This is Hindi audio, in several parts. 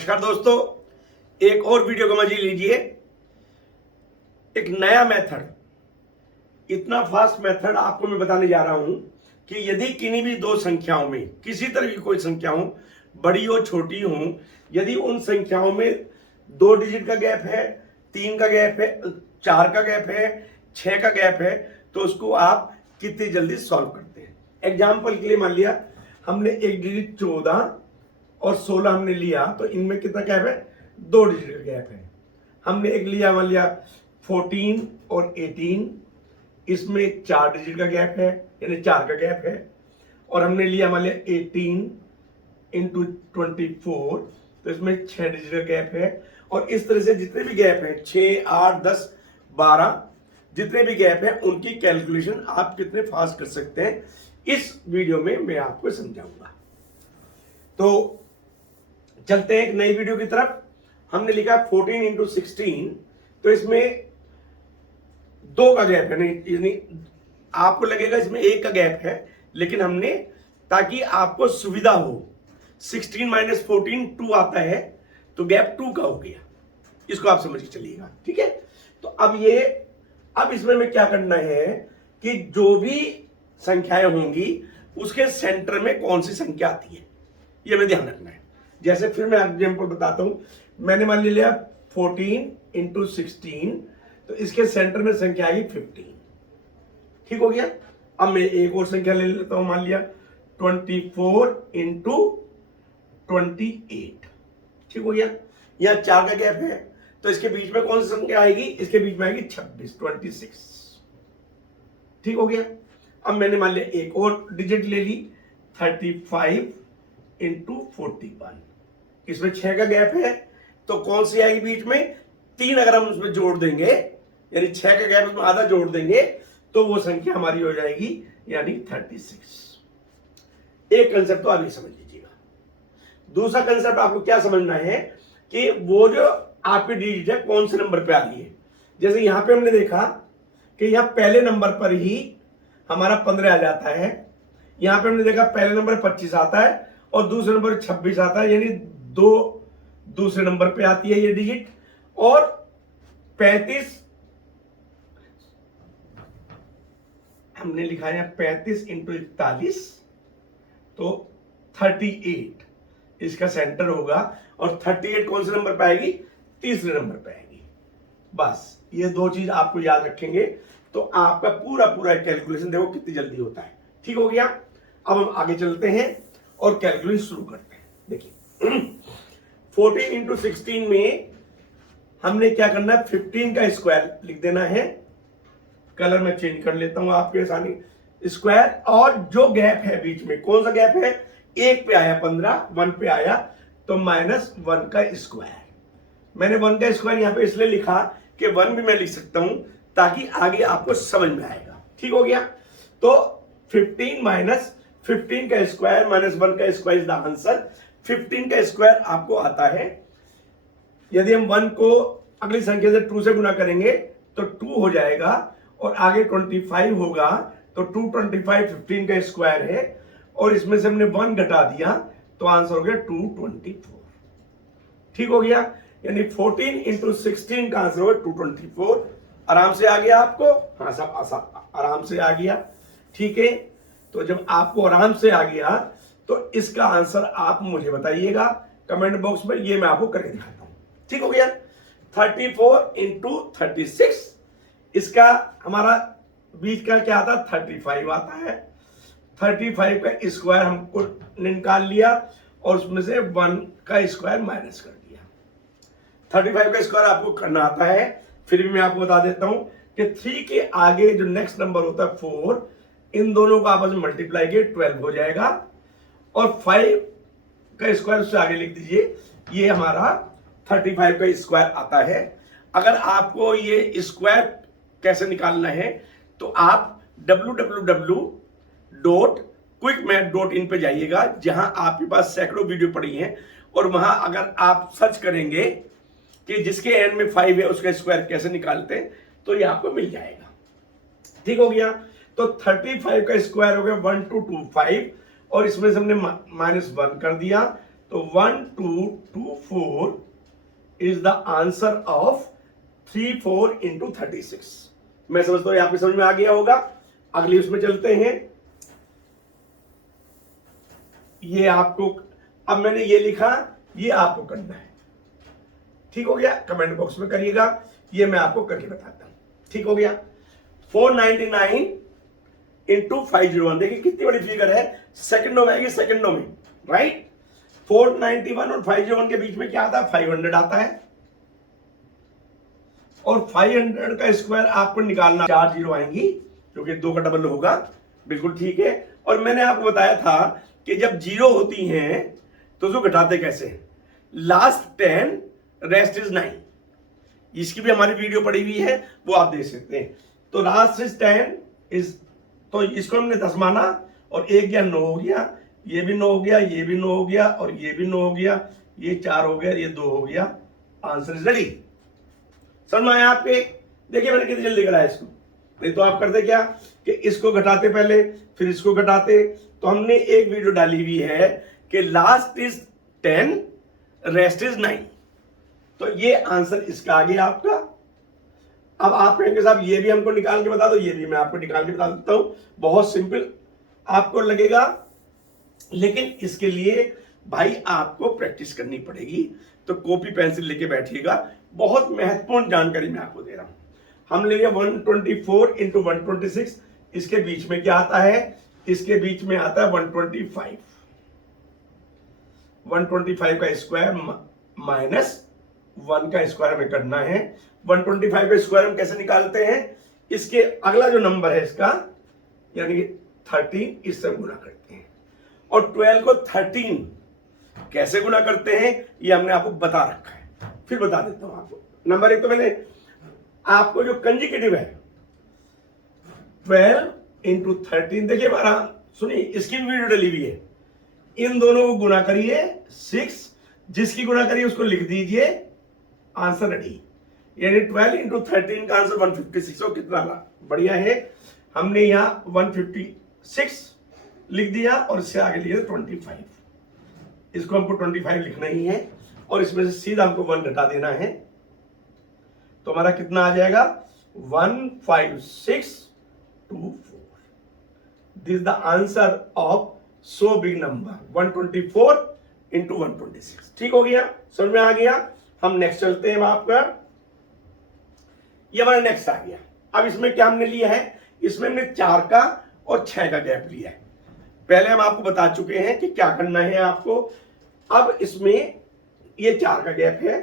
नमस्कार दोस्तों, एक और वीडियो को मजे लीजिए। एक नया मेथड, इतना फास्ट मेथड आपको मैं बताने जा रहा हूं कि यदि किन्हीं भी दो संख्याओं में किसी तरह की कोई संख्या हो, बड़ी हो छोटी हो, यदि उन संख्याओं में 2 डिजिट का गैप है, 3 का गैप है, 4 का गैप है, 6 का गैप है, तो उसको आप कितनी जल्दी सॉल्व करते हैं। एग्जाम्पल के लिए मान लिया हमने एक डिजिट 14 और 16 हमने लिया, तो इनमें कितना गैप है? 2 डिजिट का गैप है। हमने एक लिया मान लिया 14 और 18, इसमें 4 डिजिट का गैप है, यानी 4 का गैप है। और हमने लिया मान लिया 18 इंटू 24, तो इसमें 6 डिजिट का गैप है। और इस तरह से जितने भी गैप हैं 6, 8, 10, 12 जितने भी गैप हैं उनकी कैलकुलेशन आप कितने फास्ट कर सकते हैं, इस वीडियो में मैं आपको समझाऊंगा। तो चलते हैं एक नई वीडियो की तरफ। हमने लिखा 14 इंटू 16, तो इसमें 2 का गैप है, नहीं यानी आपको लगेगा इसमें 1 का गैप है, लेकिन हमने ताकि आपको सुविधा हो 16 माइनस 14 2 आता है, तो गैप 2 का हो गया। इसको आप समझ के चलिएगा, ठीक है। तो अब इसमें में क्या करना है कि जो भी संख्याएं होंगी उसके सेंटर में कौन सी संख्या आती है, ये हमें ध्यान रखना है। जैसे फिर मैं एग्जाम्पल बताता हूं। मैंने मान लिया 14 इंटू 16, तो इसके सेंटर में संख्या आई 15। ठीक हो गया। अब मैं एक और संख्या ले लेता हूं, मान लिया 24 इंटू 28। ठीक हो गया। यहां 4 का गैप है, तो इसके बीच में कौन सी संख्या आएगी? इसके बीच में आएगी 26। ठीक हो गया। अब मैंने मान लिया एक और डिजिट ले ली 35 इंटू 41, इसमें 6 का गैप है, तो कौन सी आएगी बीच में? 3 अगर हम उसमें जोड़ देंगे, यानी 6 का गैप उसमें आधा जोड़ देंगे, तो वो संख्या हमारी हो जाएगी यानी 36। एक कंसेप्ट तो आप ये समझ लीजिएगा। दूसरा कंसेप्ट आपको क्या समझना है कि वो जो आपकी डिजिट है कौन से नंबर पे आ रही है। जैसे यहां पे हमने देखा कि यहां पहले नंबर पर ही हमारा 15 आ जाता है, यहां पे हमने देखा पहले नंबर 25 आता है और दूसरे नंबर 26 आता है, यानी 2 दूसरे नंबर पे आती है ये डिजिट। और 35 हमने लिखा है 35 इंटू 41, तो 38 इसका सेंटर होगा। और 38 कौन से नंबर पे आएगी? तीसरे नंबर पे आएगी। बस ये 2 चीज आपको याद रखेंगे, तो आपका पूरा कैलकुलेशन देखो कितनी जल्दी होता है। ठीक हो गया। अब हम आगे चलते हैं और कैलकुलेशन शुरू करते हैं। देखिए 14 इंटू 16 में हमने क्या करना है? 15 का स्क्वायर लिख देना है। कलर में चेंज कर लेता हूं आपके आसानी। स्क्वायर, और जो गैप है बीच में, कौन सा गैप है? 1 पे आया 15, 1 पे आया, तो -1 का स्क्वायर। मैंने 1 का स्क्वायर यहां पे इसलिए लिखा कि 1 भी मैं लिख सकता हूं ताकि आगे आपको समझ में आएगा। ठीक हो गया। तो 15 माइनस 15 का स्क्वायर माइनस 1 का स्क्वायर इज द आंसर। 15 का स्क्वायर आपको आता है, यदि हम 1 को अगली संख्या से 2 से गुना करेंगे तो 2 हो जाएगा, और आगे 25 होगा, तो 225 15 का स्क्वायर है, और इसमें से हमने 1 घटा दिया, तो आंसर हो गया 224। ठीक हो गया। यानी 14 इंटू 16 का आंसर होगा 224। आराम से आ गया आपको? हाँ, सब आराम से आ गया। ठीक है। तो जब आपको आराम से आ गया तो इसका आंसर आप मुझे बताइएगा कमेंट बॉक्स में, ये मैं आपको करके दिखाता हूं। ठीक हो गया। 34 इंटू 36, इसका हमारा बीच का क्या आता है? 35 आता है। 35 का स्क्वायर हमको निकाल लिया और उसमें से 1 का स्क्वायर माइनस कर दिया। 35 का स्क्वायर आपको करना आता है, फिर भी मैं आपको बता देता हूं कि 3 के आगे जो नेक्स्ट नंबर होता है 4, इन दोनों का आपस में मल्टीप्लाई किए 12 हो जाएगा, और 5 का स्क्वायर उससे आगे लिख दीजिए, ये हमारा 35 का स्क्वायर आता है। अगर आपको ये स्क्वायर कैसे निकालना है, तो आप www.quickmath.in पे जाइएगा, जहां आपके पास सैकड़ों वीडियो पड़ी हैं, और वहां अगर आप सर्च करेंगे कि जिसके एंड में 5 है उसका स्क्वायर कैसे निकालते हैं, तो ये आपको मिल जाएगा। ठीक हो गया। तो 35 का स्क्वायर हो गया 1225, और इसमें से हमने -1 कर दिया, तो 1224 is the answer of 34 into 36। मैं समझता हूं आपकी समझ में आ गया होगा। अगली उसमें चलते हैं। ये आपको, अब मैंने ये लिखा, ये आपको करना है। ठीक हो गया, कमेंट बॉक्स में करिएगा, ये मैं आपको करके बताता हूं। ठीक हो गया। 499 इंटू 501, देखिए कितनी बड़ी फिगर है, सेकंडों में आएगी, सेकंडों में, राइट। 491 और 501 के बीच में क्या आता है, 500 आता है। और 500 का स्क्वायर आपको निकालना, 4 जीरो आएंगी क्योंकि 2 का डबल होगा, बिल्कुल ठीक है। और मैंने आपको बताया था कि जब जीरो होती हैं तो उसको घटाते कैसे हैं, लास्ट 10 रेस्ट इज 9, इसकी भी हमारी वीडियो पड़ी हुई है, वो आप देख सकते हैं। तो लास्ट इज 10 इज, तो इसको हमने 10 माना और 1 गया 9 हो गया, ये भी 9 हो गया, ये भी 9 हो गया और ये भी 9 हो गया, ये 4 हो गया, ये 2 हो गया। Answer is ready. समझ में आया आपके? देखिए मैंने कितनी जल्दी कराया इसको। नहीं तो आप करते क्या कि इसको घटाते पहले, फिर इसको घटाते। तो हमने एक वीडियो डाली हुई है कि लास्ट इज 10 रेस्ट इज 9, तो ये आंसर इसका आ गया आपका। अब आप कहेंगे साहब ये भी हमको निकाल के बता दो, ये भी मैं आपको निकाल के बता देता हूं। बहुत सिंपल आपको लगेगा, लेकिन इसके लिए भाई आपको प्रैक्टिस करनी पड़ेगी। तो कॉपी पेंसिल लेके बैठिएगा, बहुत महत्वपूर्ण जानकारी मैं आपको दे रहा हूं। हम ले लिया 124 इंटू 126, इसके बीच में क्या आता है, इसके बीच में आता है 125। 125 का स्क्वायर माइनस 1 का स्क्वायर हमें करना है। 125 का स्क्वायर हम कैसे निकालते हैं, इसके अगला जो नंबर है इसका यानी कि 13, इससे हम गुना करते हैं। और 12 को 13 कैसे गुना करते हैं ये हमने आपको बता रखा है, फिर बता देता हूं आपको। नंबर 1 तो मैंने आपको जो कंजिकेटिव है 12 इंटू 13, देखिए हमारा, सुनिए इसकी भी वीडियो डली हुई है। इन दोनों को गुना करिए 6, जिसकी गुना करिए उसको लिख दीजिए, आंसर रेडी। यानी 12 इंटू 13 का आंसर 156 हो। कितना बढ़िया है, हमने यहां 156 लिख दिया और इससे आगे लिया 25। इसको हमको 25 लिखना ही है और इसमें से सीधा हमको 1 घटा देना है। तो हमारा कितना आ जाएगा, 15624। This is the answer of so big number 124 into 126। ठीक हो गया, समझ में आ गया। हम नेक्स्ट चलते हैं आपका, ये हमारा नेक्स्ट आ गया। अब इसमें क्या हमने लिया है, इसमें हमने 4 का और 6 का गैप लिया है। पहले हम आपको बता चुके हैं कि क्या करना है आपको। अब इसमें ये 4 का गैप है,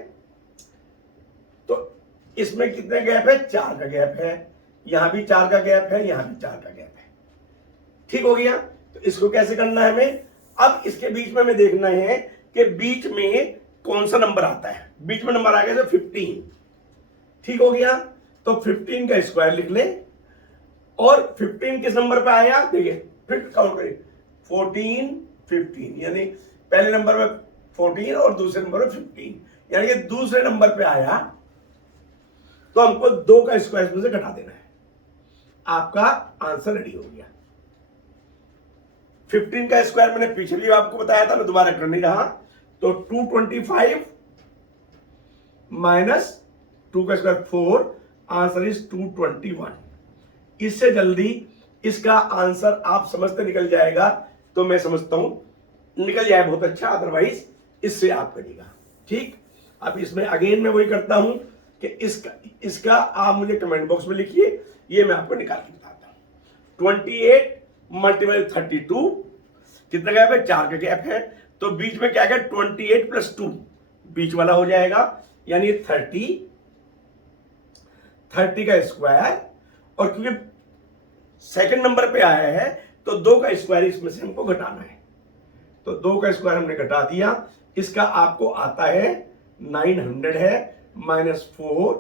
तो इसमें कितने गैप है, 4 का गैप है। यहां भी 4 का गैप है, यहां भी 4 का गैप है। ठीक हो गया। तो इसको कैसे करना है हमें, अब इसके बीच में हमें देखना है कि बीच में कौन सा नंबर आता है। बीच में नंबर आ गया तो 15। ठीक हो गया, तो 15 का स्क्वायर लिख ले। और 15 किस नंबर पे आया, देखिए फिर काउंट करिए, 14 15, यानी पहले नंबर पे 14 और दूसरे नंबर पे 15, यानी कि दूसरे नंबर पे आया तो हमको 2 का स्क्वायर में से घटा देना है। आपका आंसर रेडी हो गया। 15 का स्क्वायर मैंने पीछे भी आपको बताया था, मैं दोबारा कर नहीं रहा। तो 225 माइनस 2 का स्क्वायर 4, आंसर इज 221। इससे जल्दी इसका आंसर आप समझते निकल जाएगा तो मैं समझता हूं निकल जाए बहुत अच्छा, अदरवाइज इससे आप करिएगा। ठीक, अब इसमें अगेन मैं वही करता हूं कि इसका आप मुझे कमेंट बॉक्स में लिखिए, ये मैं आपको निकाल के बताता हूं। 28 मल्टीप्लाई 32, कितना गैप है, 4 का गैप है। तो बीच में क्या है, 28 प्लस 2 बीच वाला हो जाएगा, यानी 30 का स्क्वायर। और क्योंकि सेकंड नंबर पे आया है तो 2 का स्क्वायर इसमें से हमको घटाना है। तो 2 का स्क्वायर हमने घटा दिया, इसका आपको आता है 900 है माइनस 4,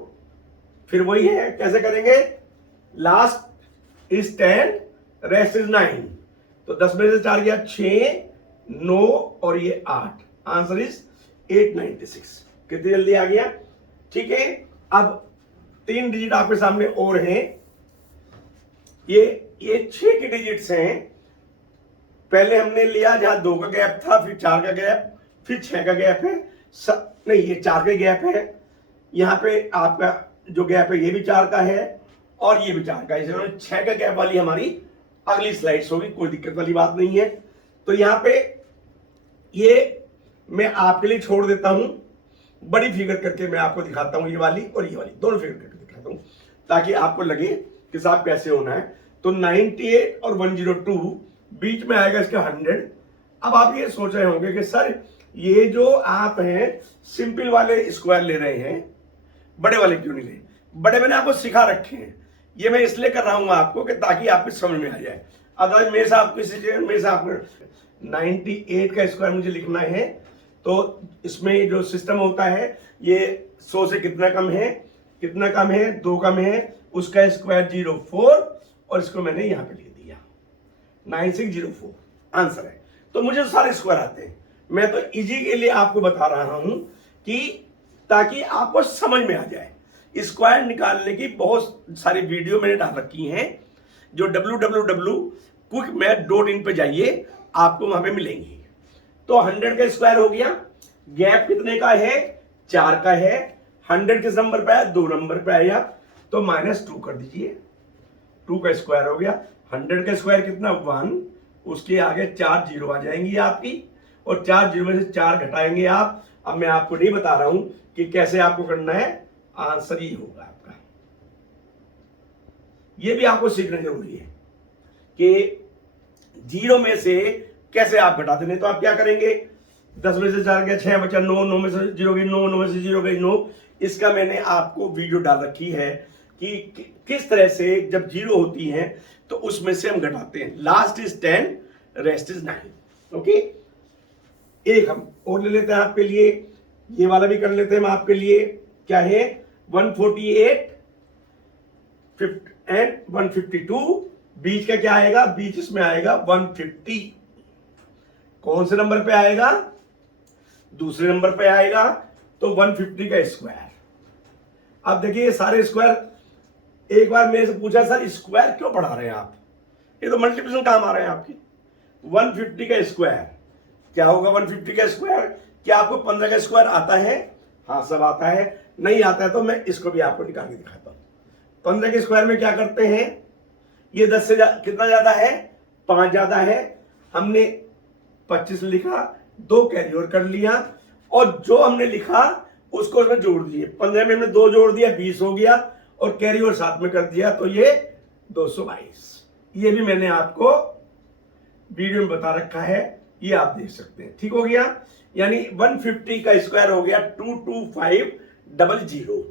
फिर वही है, कैसे करेंगे, लास्ट इज 10 रेस्ट इज 9, तो 10 में से 4 गया 6, 9 और ये 8, आंसर इज 896। कितनी जल्दी आ गया। ठीक है, अब 3 डिजिट आपके सामने और हैं, ये 6 के डिजिट्स हैं। पहले हमने लिया जहां 2 का गैप था, फिर 4 का गैप, फिर 6 का गैप है, नहीं ये 4 का गैप है, यहाँ पे आपका जो गैप है ये भी 4 का है और ये भी 4 का है। इसलिए 6 का गैप वाली हमारी अगली स्लाइड्स होगी, कोई दिक्कत वाली बात नहीं है। तो यहाँ पे ये मैं आपके लिए छोड़ देता हूं, बड़ी फिगर करके मैं आपको दिखाता हूं, ये वाली और ये वाली दोनों फिगर करके दिखाता हूं ताकि आपको लगे कि साहब कैसे होना है। तो 98 और 102 बीच में आएगा इसका 100। अब आप ये सोच रहे होंगे कि सर ये जो आप हैं सिंपल वाले स्क्वायर ले रहे हैं, बड़े वाले क्यों नहीं ले? बड़े मैंने आपको सिखा रखे हैं, ये मैं इसलिए कर रहा हूं आपको कि ताकि आपको समझ में आ जाए। अदरवाइज मेरे साथ मेरे साथ 98 का स्क्वायर मुझे लिखना है तो इसमें जो सिस्टम होता है ये 100 से कितना कम है, 2 कम है, उसका स्क्वायर 04 और इसको मैंने यहां पे लिख दिया 9604 आंसर है। तो मुझे सारे स्क्वायर आते हैं, मैं तो इजी के लिए आपको बता रहा हूं कि ताकि आपको समझ में आ जाए। स्क्वायर निकालने की बहुत सारी वीडियो मैंने डाल रखी हैं, जो www.quickmath.in पे जाइए, आपको वहां पे मिलेंगी। तो 100 का स्क्वायर हो गया, गैप कितने का है? 4 का है। 100 किस नंबर पे आया? 2 नंबर पे आया, तो -2 कर दीजिए, 2 का स्क्वायर हो गया। 100 का स्क्वायर कितना? 1, उसके आगे 4 जीरो आ जाएंगी आपकी, और 4 जीरो में से 4 घटाएंगे आप। अब मैं आपको नहीं बता रहा हूं कि कैसे आपको करना है, आंसर ही होगा आपका। यह भी आपको सीखना जरूरी है कि जीरो में से कैसे आप घटाते हैं। तो आप क्या करेंगे? 10 में से 4 गया, 6 बचा 9, 9 में से 0 गई 9, 9 में से 0 गई 9। इसका मैंने आपको वीडियो डाल रखी है कि किस तरह से जब जीरो होती है तो उसमें से हम घटाते हैं। Last is 10, rest is 9। Okay, एक हम और ले लेते हैं आपके लिए, ये वाला भी कर लेते हैं हम आपके लिए। क्या है? 148 एंड 152, बीच का क्या आएगा? बीच इसमें आएगा 150। कौन से नंबर पे आएगा? दूसरे नंबर पे आएगा, तो 150 का स्क्वायर। अब देखिए ये सारे स्क्वायर, एक बार मेरे से पूछा सर स्क्वायर क्यों पढ़ा रहे हैं आप, ये तो मल्टीप्लिकेशन काम आ रहे हैं आपकी। 150 का स्क्वायर क्या होगा? 150 का स्क्वायर, क्या आपको 15 का स्क्वायर आता है? हाँ सब आता है। नहीं आता है तो मैं इसको भी आपको निकाल के दिखाता हूं। 15 के स्क्वायर में क्या करते हैं? ये 10 से कितना ज्यादा है? 5 ज्यादा है। हमने 25 लिखा, 2 कैरी ओवर कर लिया, और जो हमने लिखा उसको उसमें जोड़ दिए। 15 में हमने 2 जोड़ दिया, 20 हो गया, और कैरी ओवर साथ में कर दिया, तो ये 222। ये भी मैंने आपको वीडियो में बता रखा है, ये आप देख सकते हैं। ठीक हो गया, यानी 150 का स्क्वायर हो गया 22500।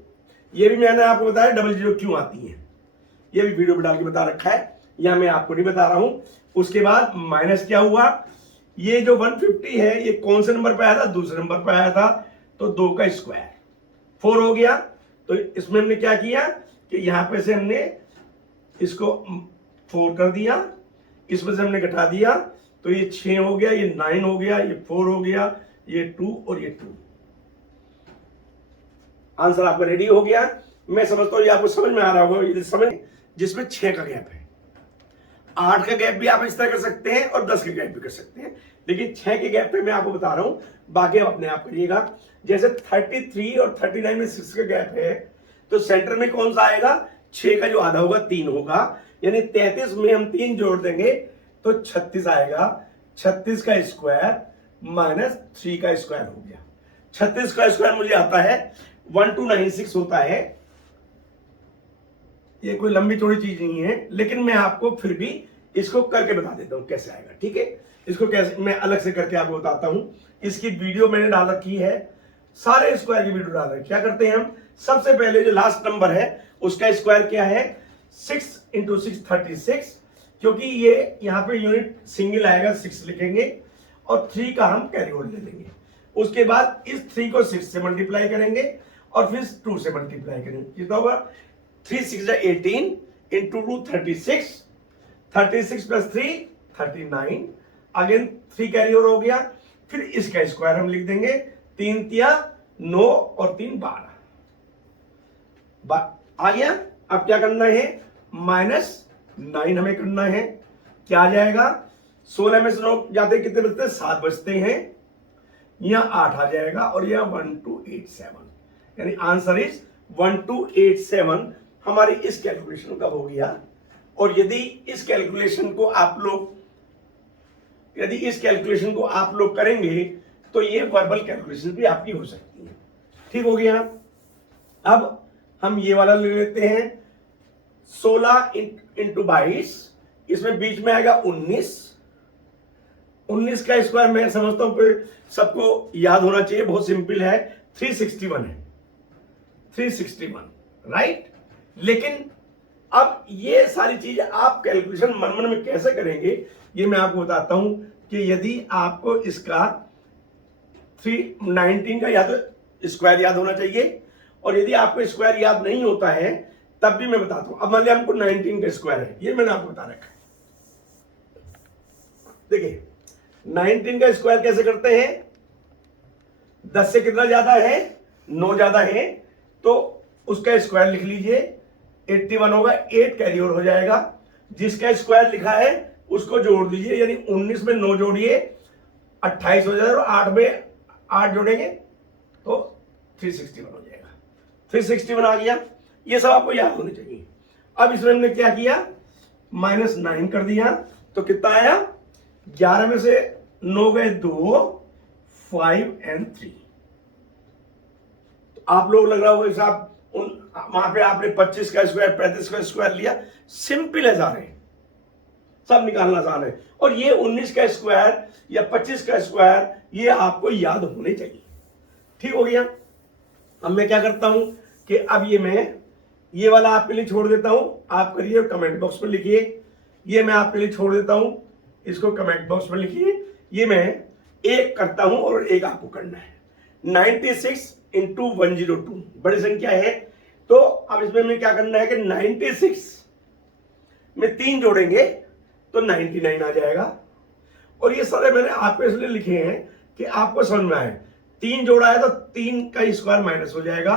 ये भी मैंने आपको बताया 00 क्यों आती है, ये भी वीडियो में डाल के बता रखा है, यहां मैं आपको नहीं बता रहा हूं। उसके बाद माइनस क्या हुआ? ये जो 150 है ये कौन से नंबर पे आया था? दूसरे नंबर पे आया था, तो 2 का स्क्वायर 4 हो गया। तो इसमें हमने क्या किया कि यहां पे से हमने इसको 4 कर दिया, इसमें से हमने घटा दिया, तो ये 6 हो गया, ये 9 हो गया, ये 4 हो गया, ये 2 और ये 2। आंसर आपका रेडी हो गया। मैं समझता हूं ये आपको समझ में आ रहा होगा। ये समझ, जिसमें 6 का गैप है, 8 का गैप भी आप इस तरह कर सकते हैं और 10 का गैप भी कर सकते हैं, लेकिन 6 के गैप पे मैं आपको बता रहा हूं, बाकी आप अपने आप करिएगा। जैसे 33 और 39 में 6 का गैप है, तो सेंटर में कौन सा आएगा? 6 का जो आधा होगा 3 होगा, यानी 33 में हम 3 जोड़ देंगे तो 36 आएगा। 36 का स्क्वायर माइनस 3 का स्क्वायर हो गया। 36 का स्क्वायर मुझे आता है 1296 होता है। ये कोई लंबी चौड़ी चीज नहीं है, लेकिन मैं आपको फिर भी इसको करके बता देता हूं कैसे आएगा। ठीक है, इसको कैसे मैं अलग से करके आपको बताता हूं। इसकी वीडियो मैंने डाल रखी है, सारे स्क्वायर की वीडियो डाल रखी है। क्या करते हैं हम? सबसे पहले जो लास्ट नंबर है उसका स्क्वायर क्या है? 6 × 6 36, क्योंकि ये यहां पे यूनिट सिंगल आएगा, 6 लिखेंगे, और 3 का हम कैरी ओवर ले लेंगे। उसके बाद इस 3 को 6 से मल्टीप्लाई करेंगे और फिर 2 से मल्टीप्लाई करेंगे। कितना होगा? 3 6 18 into 2 36, 36 plus 3 39, again 3 carry over हो गया। फिर इसका स्क्वायर हम लिख देंगे, 3 तिया 9 और 3 12 आ गया। अब क्या करना है? -9 हमें करना है। क्या आ जाएगा? 16 में से 9 जाते कितने बचते हैं? 7 बचते हैं। यहाँ 8 आ जाएगा और यहाँ 1287, यानी आंसर इज 1287 हमारी इस कैलकुलेशन का हो गया। और यदि इस कैलकुलेशन को आप लोग करेंगे तो ये वर्बल कैलकुलेशन भी आपकी हो सकती है। ठीक हो गया। अब हम ये वाला ले लेते हैं 16 इंटू 22, इसमें बीच में आएगा 19 का स्क्वायर मैं समझता हूं फिर सबको याद होना चाहिए, बहुत सिंपल है, 361 है, 361 राइट। लेकिन अब ये सारी चीज आप कैलकुलेशन मन में कैसे करेंगे ये मैं आपको बताता हूं कि यदि आपको इसका 319 का याद स्क्वायर याद होना चाहिए, और यदि आपको स्क्वायर याद नहीं होता है तब भी मैं बताता हूं। अब मान लिया हमको 19 का स्क्वायर है, ये मैंने आपको बता रखा है। देखिए 19 का स्क्वायर कैसे करते हैं, 10 से कितना ज्यादा है, 9 ज्यादा है, तो उसका स्क्वायर लिख लीजिए, 81 होगा, 8 कैरी ओवर हो जाएगा, जिसका स्क्वायर लिखा है उसको जोड़ दीजिए, यानी 19 में 9 जोड़िए 28 हो जाएगा, और 8 में 8 जोड़ेंगे तो 361 हो जाएगा। 361 आ गया, ये सब आपको याद होने चाहिए। अब इसमें हमने क्या किया, -9 कर दिया, तो कितना आया, 11 में से 9 गए 2, 5 and 3। तो आप लोग लग रहा होगा साहब वहां पे आपने 25 का स्क्वायर 35 का स्क्वायर लिया, सिंपल है सारे, सब निकालना आसान है। और ये 19 का स्क्वायर या 25 का स्क्वायर ये आपको याद होने चाहिए। ठीक हो गया। अब मैं क्या करता हूं कि अब ये वाला आपके लिए छोड़ देता हूं, आप करिए कमेंट बॉक्स में लिखिए। ये मैं आपके लिए छोड़ देता हूं, इसको कमेंट बॉक्स में लिखिए। ये मैं एक करता हूं और एक आपको करना है। 96 इंटू 102 बड़ी संख्या है, तो अब इसमें हमें क्या करना है कि 96 में 3 जोड़ेंगे तो 99 आ जाएगा। और ये सारे मैंने आपको इसलिए लिखे हैं कि आपको समझ में आए। 3 जोड़ा है तो 3 का स्क्वायर माइनस हो जाएगा।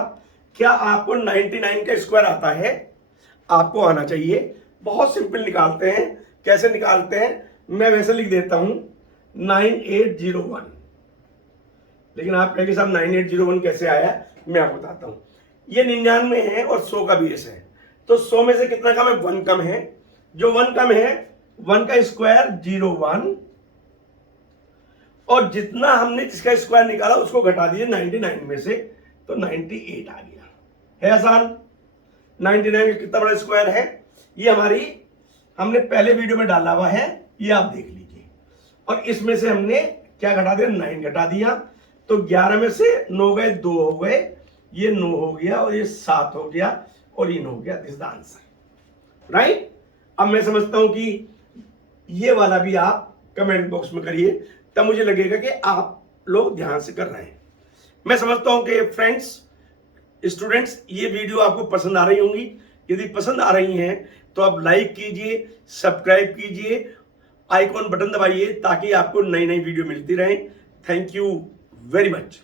क्या आपको 99 का स्क्वायर आता है? आपको आना चाहिए। बहुत सिंपल निकालते हैं। कैसे निकालते हैं, मैं वैसे लिख देता हूं 9801। लेकिन आप कहेंगे साहब 9801 कैसे आया, मैं आपको बताता हूं। ये 99 है और 100 का बेस है, तो 100 में से कितना कम है, 1 कम है। जो 1 कम है 1 का स्क्वायर 01, और जितना हमने जिसका स्क्वायर निकाला उसको घटा दीजिए 99 में से, तो 98 आ गया। है आसान। 99 का कितना बड़ा स्क्वायर है, ये हमने पहले वीडियो में डाला हुआ है, ये आप देख लीजिए। और इसमें से हमने क्या घटा दिया, 9 घटा दिया, तो 11 में से 9 गए 2 हो गए, ये 9 हो गया और ये 7 हो गया और ये 9 हो गया। This the answer right. अब मैं समझता हूं कि ये वाला भी आप कमेंट बॉक्स में करिए, तब मुझे लगेगा कि आप लोग ध्यान से कर रहे हैं। मैं समझता हूं कि फ्रेंड्स, स्टूडेंट्स, ये वीडियो आपको पसंद आ रही होंगी। यदि पसंद आ रही हैं तो आप लाइक कीजिए, सब्सक्राइब कीजिए, आइकॉन बटन दबाइए, ताकि आपको नई नई वीडियो मिलती रहे। Thank you very much.